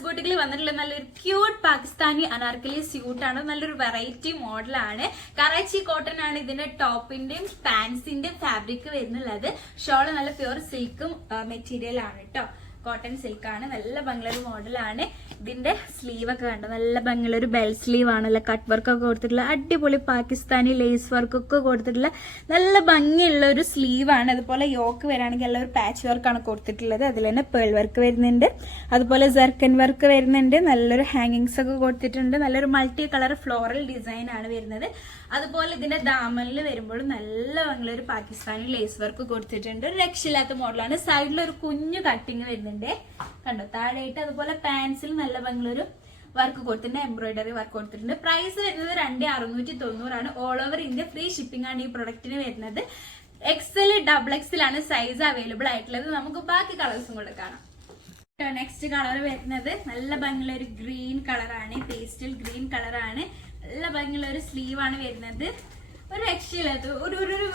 ഷാസ് ബോട്ടിക്കിൽ വന്നിട്ടുള്ള നല്ലൊരു ക്യൂട്ട് പാകിസ്ഥാനി അനാർക്കലി സ്യൂട്ടാണ്. നല്ലൊരു വെറൈറ്റി മോഡലാണ്. കറാച്ചി കോട്ടൺ ആണ് ഇതിന്റെ ടോപ്പിന്റെയും പാൻസിന്റെയും ഫാബ്രിക് വരുന്നുള്ളത്. ഷോള് നല്ല പ്യൂർ സിൽക്കും മെറ്റീരിയൽ ആണ് കേട്ടോ. കോട്ടൺ സിൽക്ക് ആണ്. നല്ല ഭംഗിയൊരു മോഡലാണ്. ഇതിന്റെ സ്ലീവ് ഒക്കെ കണ്ടോ, നല്ല ഭംഗിയുള്ളൊരു ബെൽ സ്ലീവ് ആണല്ലോ. കട്ട് വർക്ക് ഒക്കെ കൊടുത്തിട്ടുള്ള അടിപൊളി പാകിസ്ഥാനി ലേസ് വർക്ക് ഒക്കെ കൊടുത്തിട്ടുള്ള നല്ല ഭംഗിയുള്ള ഒരു സ്ലീവ് ആണ്. അതുപോലെ യോക്ക് വരാണെങ്കിൽ എല്ലാം ഒരു പാച്ച് വർക്ക് ആണ് കൊടുത്തിട്ടുള്ളത്. അതിൽ തന്നെ പേൾ വർക്ക് വരുന്നുണ്ട്, അതുപോലെ ജർക്കൻ വർക്ക് വരുന്നുണ്ട്. നല്ലൊരു ഹാങ്ങിങ്സ് ഒക്കെ കൊടുത്തിട്ടുണ്ട്. നല്ലൊരു മൾട്ടി കളർ ഫ്ലോറൽ ഡിസൈൻ ആണ് വരുന്നത്. അതുപോലെ ഇതിന്റെ ദാമനിൽ വരുമ്പോൾ നല്ല ഭംഗിയുള്ള ഒരു പാകിസ്ഥാനി ലേസ് വർക്ക് കൊടുത്തിട്ടുണ്ട്. ഒരു രക്ഷയില്ലാത്ത മോഡലാണ്. സൈഡിൽ ഒരു കുഞ്ഞു കട്ടിങ് വരുന്നുണ്ട് കണ്ടോ താഴെയായിട്ട്. അതുപോലെ പാൻസിൽ നല്ല ഭംഗിയുള്ളൊരു വർക്ക് കൊടുത്തിട്ടുണ്ട്, എംബ്രോയിഡറി വർക്ക് കൊടുത്തിട്ടുണ്ട്. പ്രൈസ് വരുന്നത് 2690 ആണ്. All over India free shipping ആണ് ഈ പ്രൊഡക്റ്റിന് വരുന്നത്. XL, XXL ആണ് സൈസ് അവൈലബിൾ ആയിട്ടുള്ളത്. നമുക്ക് ബാക്കി കളേഴ്സും കൂടെ കാണാം. നെക്സ്റ്റ് കളർ വരുന്നത് നല്ല ഭംഗിയുള്ള ഒരു ഗ്രീൻ കളറാണ്. പേസ്റ്റൽ ഗ്രീൻ കളറാണ്. നല്ല ഭംഗിയുള്ള ഒരു സ്ലീവ് ആണ് വരുന്നത്. ഒരു രക്ഷയില്ലാത്ത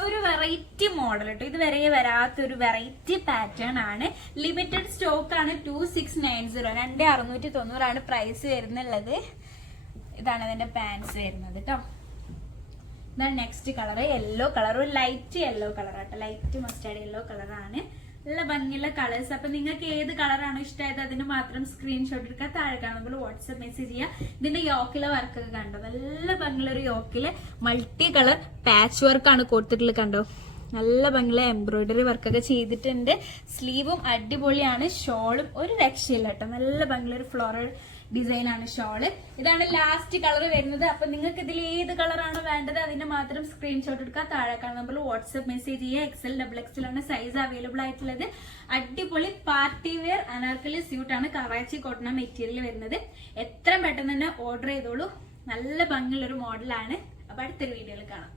ഒരു വെറൈറ്റി മോഡൽ കേട്ടോ. ഇതുവരെ വരാത്തൊരു വെറൈറ്റി പാറ്റേൺ ആണ്. ലിമിറ്റഡ് സ്റ്റോക്ക് ആണ്. 2690 2690 ആണ് പ്രൈസ് വരുന്നുള്ളത്. ഇതാണ് ഇതിന്റെ പാൻസ് വരുന്നത് കേട്ടോ. ഇതാണ് നെക്സ്റ്റ് കളർ. യെല്ലോ കളർ, ഒരു ലൈറ്റ് യെല്ലോ കളർ ആട്ടോ. ലൈറ്റ് മസ്റ്റാർഡ് യെല്ലോ കളറാണ്. നല്ല ഭംഗിയുള്ള കളേഴ്സ്. അപ്പൊ നിങ്ങൾക്ക് ഏത് കളറാണോ ഇഷ്ടമായത് അതിന് മാത്രം സ്ക്രീൻഷോട്ട് എടുക്കുക. താഴെ കാണുമ്പോൾ വാട്സ്ആപ്പ് മെസ്സേജ് ചെയ്യുക. ഇതിന്റെ യോക്കിലെ വർക്കൊക്കെ കണ്ടോ, നല്ല ഭംഗിയുള്ള ഒരു യോക്കില് മൾട്ടി കളർ പാച്ച് വർക്കാണ് കൊടുത്തിട്ടുള്ളത് കണ്ടോ. നല്ല ഭംഗിയുള്ള എംബ്രോയിഡറി വർക്കൊക്കെ ചെയ്തിട്ടുണ്ട്. സ്ലീവും അടിപൊളിയാണ്. ഷോളും ഒരു രക്ഷയില്ല കേട്ടോ. നല്ല ഭംഗിയുള്ള ഒരു ഫ്ലോറൽ ഡിസൈൻ ആണ് ഷോള്. ഇതാണ് ലാസ്റ്റ് കളർ വരുന്നത്. അപ്പൊ നിങ്ങൾക്ക് ഇതിൽ ഏത് കളറാണോ വേണ്ടത് അതിന് മാത്രം സ്ക്രീൻഷോട്ട് എടുക്കുക. താഴെ കാണുമ്പോൾ വാട്സ്ആപ്പ് മെസ്സേജ് ചെയ്യുക. XL, XXL ആണ് സൈസ് അവൈലബിൾ ആയിട്ടുള്ളത്. അടിപൊളി പാർട്ടി വെയർ അനാർക്കലി സ്യൂട്ട് ആണ്. കറാച്ചി കോട്ടൺ മെറ്റീരിയൽ വരുന്നത്. എത്രയും പെട്ടെന്ന് തന്നെ ഓർഡർ ചെയ്തോളൂ. നല്ല ഭംഗിയുള്ള ഒരു മോഡലാണ്. അപ്പൊ അടുത്തൊരു വീഡിയോയിൽ കാണാം.